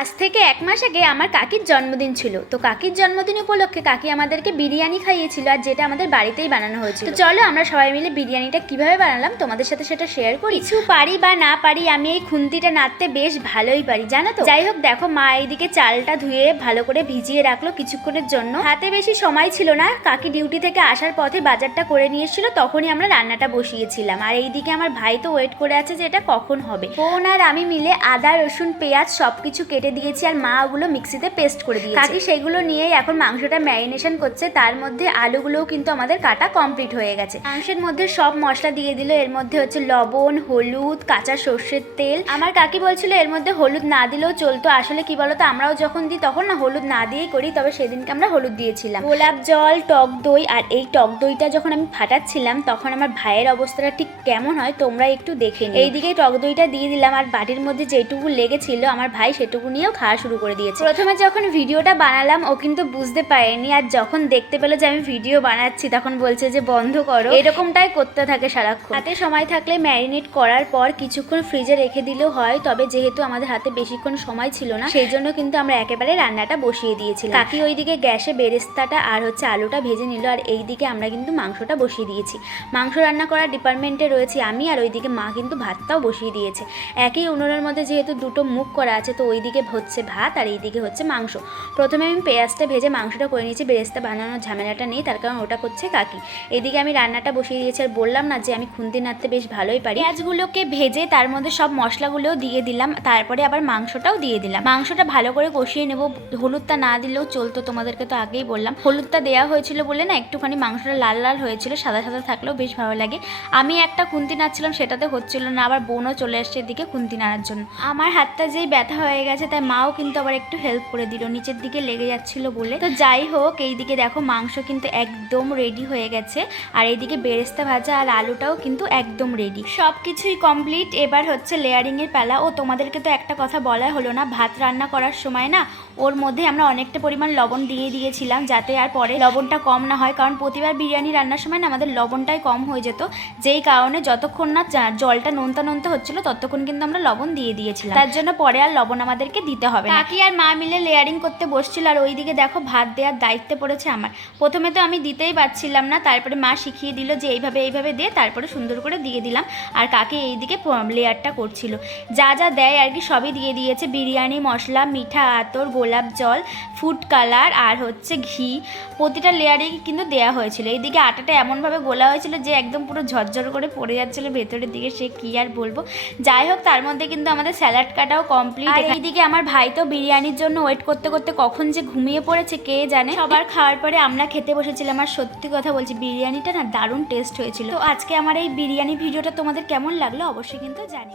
আজ থেকে এক মাস আগে আমার কাকির জন্মদিন ছিল। তো কাকির জন্মদিন উপলক্ষে কাকি আমাদেরকে বিরিয়ানি খাইয়েছিল আর যেটা আমাদের বাড়িতেই বানানো হয়েছিল। তো চলো আমরা সবাই মিলে বিরিয়ানিটা কীভাবে বানালাম তোমাদের সাথে সেটা শেয়ার করি। কিছু পারি বা না পারি আমি এই খুন্তিটা নাড়তে বেশ ভালোই পারি, জানো তো? যাই হোক, দেখো মা এইদিকে চালটা ধুয়ে ভালো করে ভিজিয়ে রাখল কিছুক্ষণের জন্য। হাতে বেশি সময় ছিল না, কাকি ডিউটি থেকে আসার পথে বাজারটা করে নিয়ে এসেছিল, তখনই আমরা রান্নাটা বসিয়েছিলাম। আর এইদিকে আমার ভাই তো ওয়েট করে আছে যে এটা কখন হবে। বোন আর আমি মিলে আদা, রসুন, পেঁয়াজ সবকিছু কেটে দিয়েছি আর মা ওগুলো মিক্সিতে পেস্ট করে দিয়েছে। কাকি সেগুলো নিয়েই এখন মাংসটা ম্যারিনেশন করছে। তার মধ্যে আলুগুলোও কিন্তু আমাদের কাটা কমপ্লিট হয়ে গেছে। মাংসের মধ্যে সব মশলা দিয়ে দিল। এর মধ্যে হচ্ছে লবণ, হলুদ, কাঁচা সর্ষের তেল। আমার কাকি বলছিল এর মধ্যে হলুদ না দিলেও চলতো। আসলে কি বলতো? আমরাও যখন দিই তখন না হলুদ না দিয়েই করি। তবে সেদিনকে আমরা হলুদ দিয়েছিলাম। গোলাপ জল, টক দই আর এই টক দইটা যখন আমি ফাটাচ্ছিলাম তখন আমার ভাইয়ের অবস্থাটা ঠিক কেমন হয় তোমরা একটু দেখে নিও। এইদিকে টক দইটা দিয়ে দিলাম। আর বাটির মধ্যে যেটুকু লেগেছিল আমার ভাই সেটুকু নিয়েও খাওয়া শুরু করে দিয়েছে। প্রথমে যখন ভিডিওটা বানালাম, ও কিন্তু বুঝতে পারেনি, আর যখন দেখতে পেল যে আমি ভিডিও বানাচ্ছি, তখন বলছে যে, বন্ধ করো। এরকমটাই করতে থাকে সারাক্ষণ। হাতে সময় থাকলে ম্যারিনেট করার পর কিছুক্ষণ ফ্রিজে রেখে দিলেও হয়, তবে যেহেতু আমাদের হাতে বেশিক্ষণ সময় ছিল না, সেই জন্য কিন্তু আমরা একেবারে রান্নাটা বসিয়ে দিয়েছিলাম। কাকি ওইদিকে গ্যাসে বেরেস্তাটা আর হচ্ছে আলুটা ভেজে নিল, আর এইদিকে আমরা কিন্তু মাংসটা বসিয়ে দিয়েছি। মাংস রান্না করার ডিপার্টমেন্টে রয়েছি আমি, আর ওইদিকে মা কিন্তু ভাতটাও বসিয়ে দিয়েছে। একই উনুনের মধ্যে যেহেতু দুটো মুখ করা আছে, তো ওইদিকে হচ্ছে ভাত আর এইদিকে হচ্ছে মাংস। প্রথমে আমি পেঁয়াজটা ভেজে মাংসটা করে নিয়েছি, বেরেস্তা বানানোর ঝামেলাটা নেই, তার কারণ ওটা করছে কাকি। এদিকে আমি রান্নাটা বসিয়ে দিয়েছি আর বললাম না যে আমি খুন্তি নাড়তে বেশ ভালোই পারি। পেঁয়াজগুলোকে ভেজে তার মধ্যে সব মশলাগুলোও দিয়ে দিলাম, তারপরে আবার মাংসটাও দিয়ে দিলাম। মাংসটা ভালো করে কষিয়ে নেব, হলুদটা না দিলেও চলতো, তোমাদেরকে তো আগেই বললাম। হলুদটা দেওয়া হয়েছিল বলে না একটুখানি মাংসটা লাল লাল হয়েছিল, সাদা সাদা থাকলেও বেশ ভালো লাগে। আমি একটা খুন্তি নাড়ছিলাম, সেটাতে হচ্ছিল না, আবার বোনও চলে আসছে এদিকে খুন্তি নাড়ার জন্য। আমার হাতটা যেই ব্যথা হয়ে গেছে তাই মাও কিন্তু আবার একটু হেল্প করে দিল। নিচের দিকে লেগে যাচ্ছিল বলে। তো যাই হোক, এইদিকে দেখো মাংস কিন্তু একদম রেডি হয়ে গেছে। আর এইদিকে বেরেস্তা ভাজা আর আলুটাও কিন্তু একদম রেডি সব কিছুই কমপ্লিট এবার হচ্ছে লেয়ারিংয়ের পালা। ও, তোমাদেরকে তো একটা কথা বলা হলো না, ভাত রান্না করার সময় না, ওর মধ্যে আমরা অনেকটা পরিমাণ লবণ দিয়ে দিয়েছিলাম, যাতে আর পরে লবণটা কম না হয়। কারণ প্রতিবার বিরিয়ানি রান্নার সময় না, আমাদের লবণটাই কম হয়ে যেত। যেই কারণে যতক্ষণ না জলটা নোনতা নোনতা হচ্ছিল, ততক্ষণ কিন্তু আমরা লবণ দিয়ে দিয়েছিলাম। তার জন্য পরে আর লবণ আমাদেরকে দিতে হবে কাকি আর মা মিলে লেয়ারিং করতে বসছিল আর ওইদিকে দেখো ভাত দেওয়ার দায়িত্ব পড়েছে আমার। প্রথমে তো আমি দিতেই পারছিলাম না তারপরে মা শিখিয়ে দিল যে এইভাবে এইভাবে দিয়ে তারপরে সুন্দর করে দিয়ে দিলাম। আর কাকি এইদিকে লেয়ারটা করছিল। যা যা দেয় আর কি সবই দিয়ে দিয়েছে। বিরিয়ানি মশলা মিঠা আতর গোলাপ জল ফুড কালার আর হচ্ছে ঘি। প্রতিটা লেয়ারে কিন্তু দেওয়া হয়েছিল। এইদিকে আটাটা এমনভাবে গোলা হয়েছিল যে একদম পুরো ঝরঝর করে পড়ে যাচ্ছিল। ভেতরের দিকে সে কী আর বলব? যাই হোক তার মধ্যে কিন্তু আমাদের স্যালাড কাটাও কমপ্লিট এইদিকে আমার ভাই তো বিরিয়ানির জন্য ওয়েট করতে করতে কখন যে ঘুমিয়ে পড়েছে, কে জানে? সবার খাওয়ার পরে আমরা খেতে বসেছিলাম আর সত্যি কথা বলছি, বিরিয়ানিটা না দারুণ টেস্ট হয়েছিল। তো আজকে আমার এই বিরিয়ানি ভিডিওটা তোমাদের কেমন লাগল অবশ্যই কিন্তু জানি